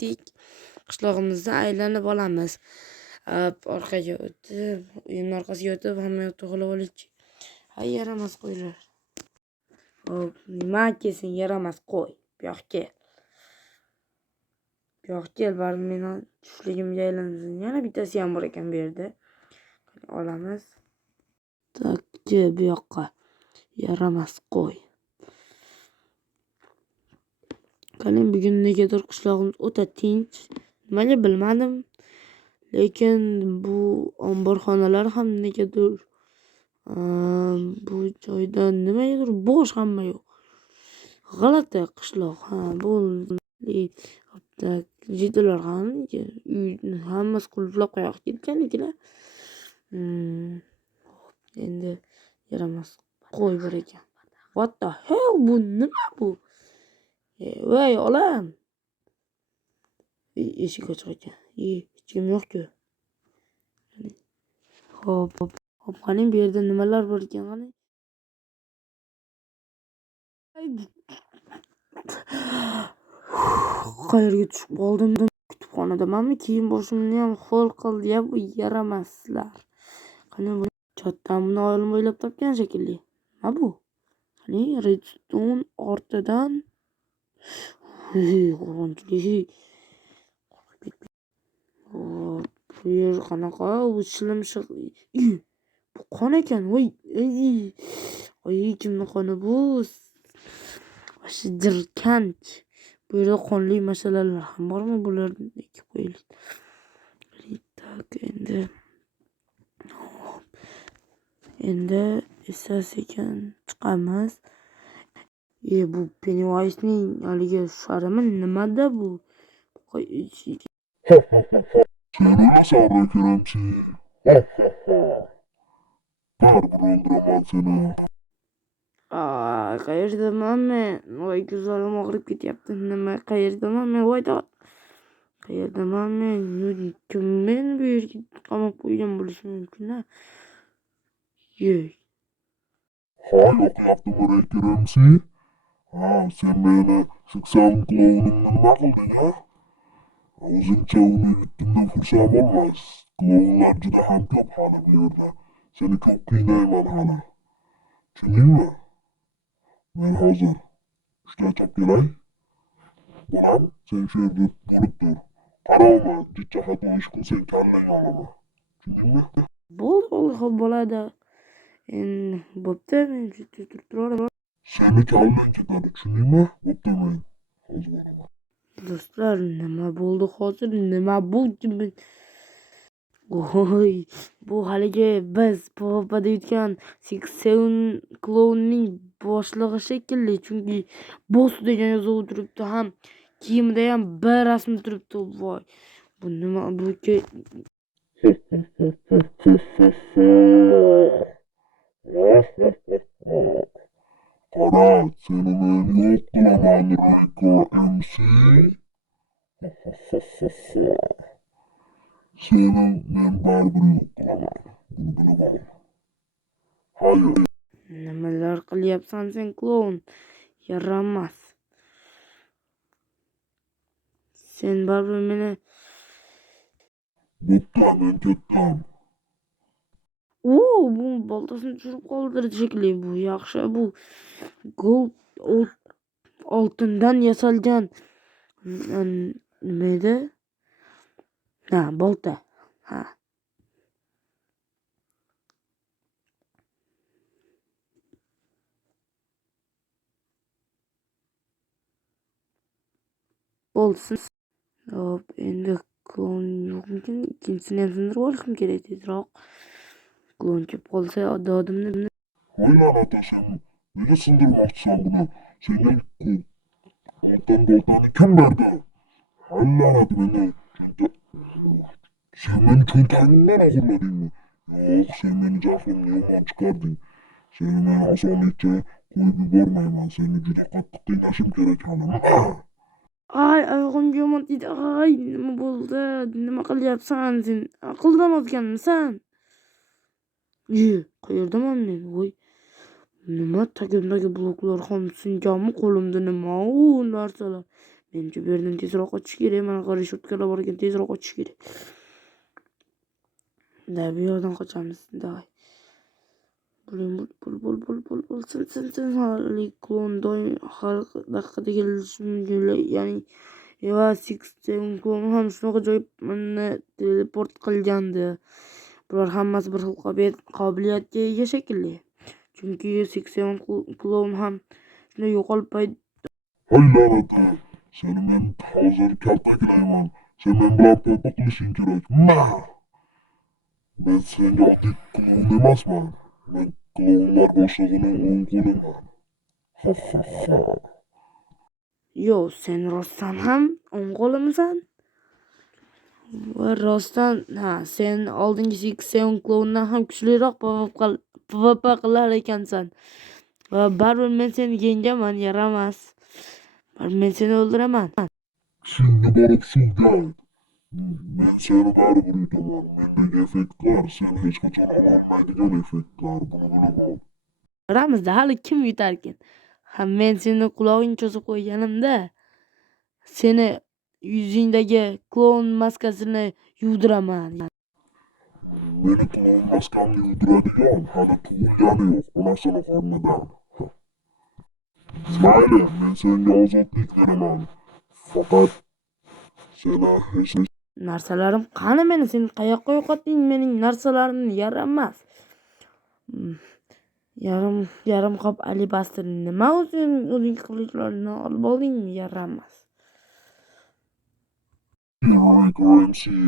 ketdik. Qishlog'imizni aylanib olamiz. Orqaga o'tib, uyimni orqasiga o'tib, hamma yoqni to'g'rilab olishchi. Hay, yaramas qo'ylar. Hop, nima kelsin, yaramas qo'y. Bu yoqqa kel. Baribir meni tushligimga aylansin. Yana bittasi ham bor ekan bu yerda. Olamiz. Takchi bu yoqqa. Yaramas qo'y. Qani bugun negadir qishlog'imiz o'ta tinch. Nimaga bilmadim. Lekin bu omborxonalar ham negadir bu joyda nimadir bo'sh, hamma yo'q. G'alati qishloq. Bu jiddilar ham hammasi qulflab qo'yib ketganligilar. Endi yaramas qo'y bor ekan. What the hell, bu nima bu? Voy olam. Eshik ochiq ekan. Hech kim yo'q-ku. Hop, qani bu yerda nimalar bor ekan, qani? Qayerga tushib qoldim? Kutubxonadamanmi? Kiyim boshimni ham ho'l qildi bu yaramaslar. Qani bu chatdan buni olim o'ylab topgan shekilli. Nima bu? Qani redstone ortidan qo'rqinchli. Bu yer qanaqa? Bu shilimshiq. Bu qon ekan. Voy, kimni qoni bu? Jirkanch. Bu yerda qonli masalalar ham bormi? Bularni ekib qo'yaylik. Tak, endi esa sekin chiqamiz. Bu Pennywise'ning haligi sharimi nimada bu? Seni kiramchi. Baribir o'ldiraman seni. Qayerdaman men? Voy, ko'zlarim og'rib ketyapti. Nima? Qayerdaman men? Voy, qayerdaman men? Kim meni bu yerga qamab qo'ygan bo'lishi mumkin-a? O'qiyaptimi kiramchi? Sen meni siksam klonimni nima qilding, O'zingcha uni yutdimdan xursand bo'lmas. Klonlar juda ham ko'p hali bu yerda. Seni ko'p qiynayman hali. Tushundingmi? Men hozir ishga chopib kelay. Bolam, sen shu yerda bo'lib tur. Qarama, jichchahatli ish qilsang kallang olaman. Tushundingmi? Bo'ldi, xo'p bo'ladi. Endi bo'pti, men turib turaman. Seni kallang ketadi, tushundingmi? Bo'pti, men hozir boraman. Do'stlar, nima bo'ldi hozir? Nima bu? Voy, bu haligi biz PvP'da yutgan Sekseun klonning boshlig'i shekilli. Chunki boss degan yozuv turibdi, ham kiyimida ham B rasmi turibdi. Voy, bu nima bu? Qara, seni men yo'q qilaman, Rayko MC. Seni men baribir yo'q qilaman. Buni bilib ol. Hayır. Nimalar qilyapsan sen, klon? Yaramas. Sen baribir meni... Bo'pti, men ketdim. Bu boltasini tushirib qoldirdi shekilli. Bu yaxshi. Bu gold oltindan yasalgan nima edi? Bolta. Bo'lsin. Hop, endi klon yo'qmikin? Ikkinchisini ham sindirib olishim kerak tezroq. Klon kelib qolsa dodimni... Voy la'natasan, nega sindirmoqchisan buni? Senga oltin boltani kim berdi? Hay la'nat, sen meni cho'ntagimdan o'g'irladingmi? Yo'q, sen meni jahlimni yomon chiqarding. Seni men osonlikcha qo'yib yubormayman. Seni juda qattiq qiynashim kerak hali. Oyog'imga yomon tegdi. Nima bo'ldi? Nima qilyapsan sen? Aqldan ozganmisan? Qayerdaman men? Voy, nima tagimdagi bloklar ham singanmi qo'limda? Nima u narsalar? Menimcha bu yerdan tezroq qochish kerak. Mana qara shotkalar bor ekan, tezroq qochish kerak. Da bu yerdan qochamiz. Davay. Bul. Sin. Hali klon doim har daqiqada kelishi mumkin. Ya'ni Eva 6 klon ham shunaqa ajoyib meni teleport qilgandi. Bular hammasi bir xil qobiliyatga ega shekilli. Chunki 6 klon ham shunday yo'qolib Hay la'nati, seni men hozir kaltaklayman. Sen men bilan to'pa qilishing kerak. Men senga oddiy klon emasman. Men klonlar boshlig'ining o'ng qo'liman. Ha. Yo, sen rostdan ham o'ng qo'limisan? Va rostdan, sen oldingi 6 klondan ham kuchliroq PvP qilar ekansan. Va baribir men seni yengaman, yaramas. Baribir men seni o'ldiraman. Ishingga borib suvga ayt. Men seni baribir yutaman. Mendagi effektlar sen hech qachon ololmaydigan effektlar. Buni bilib ol. Ko'ramizda hali kim yutarkin. Men seni qulog'ing cho'zib qo'yganimda seni yuzingdagi klon maskasini yuvdiraman. Meni klon maskamni yuvdiradigan hali tug'ilgani yo'q onasini qornidan. Mayli, men senga ozodlik beraman. Faqat seni hech Narsalarim qani meni? Sen qayoqqa yo'qotding mening narsalarimni? Yaramas. Yarim qop alibastr. Nima o'zing qilichlarni olib oldingmi? Yaramas. Heroic Ramsey.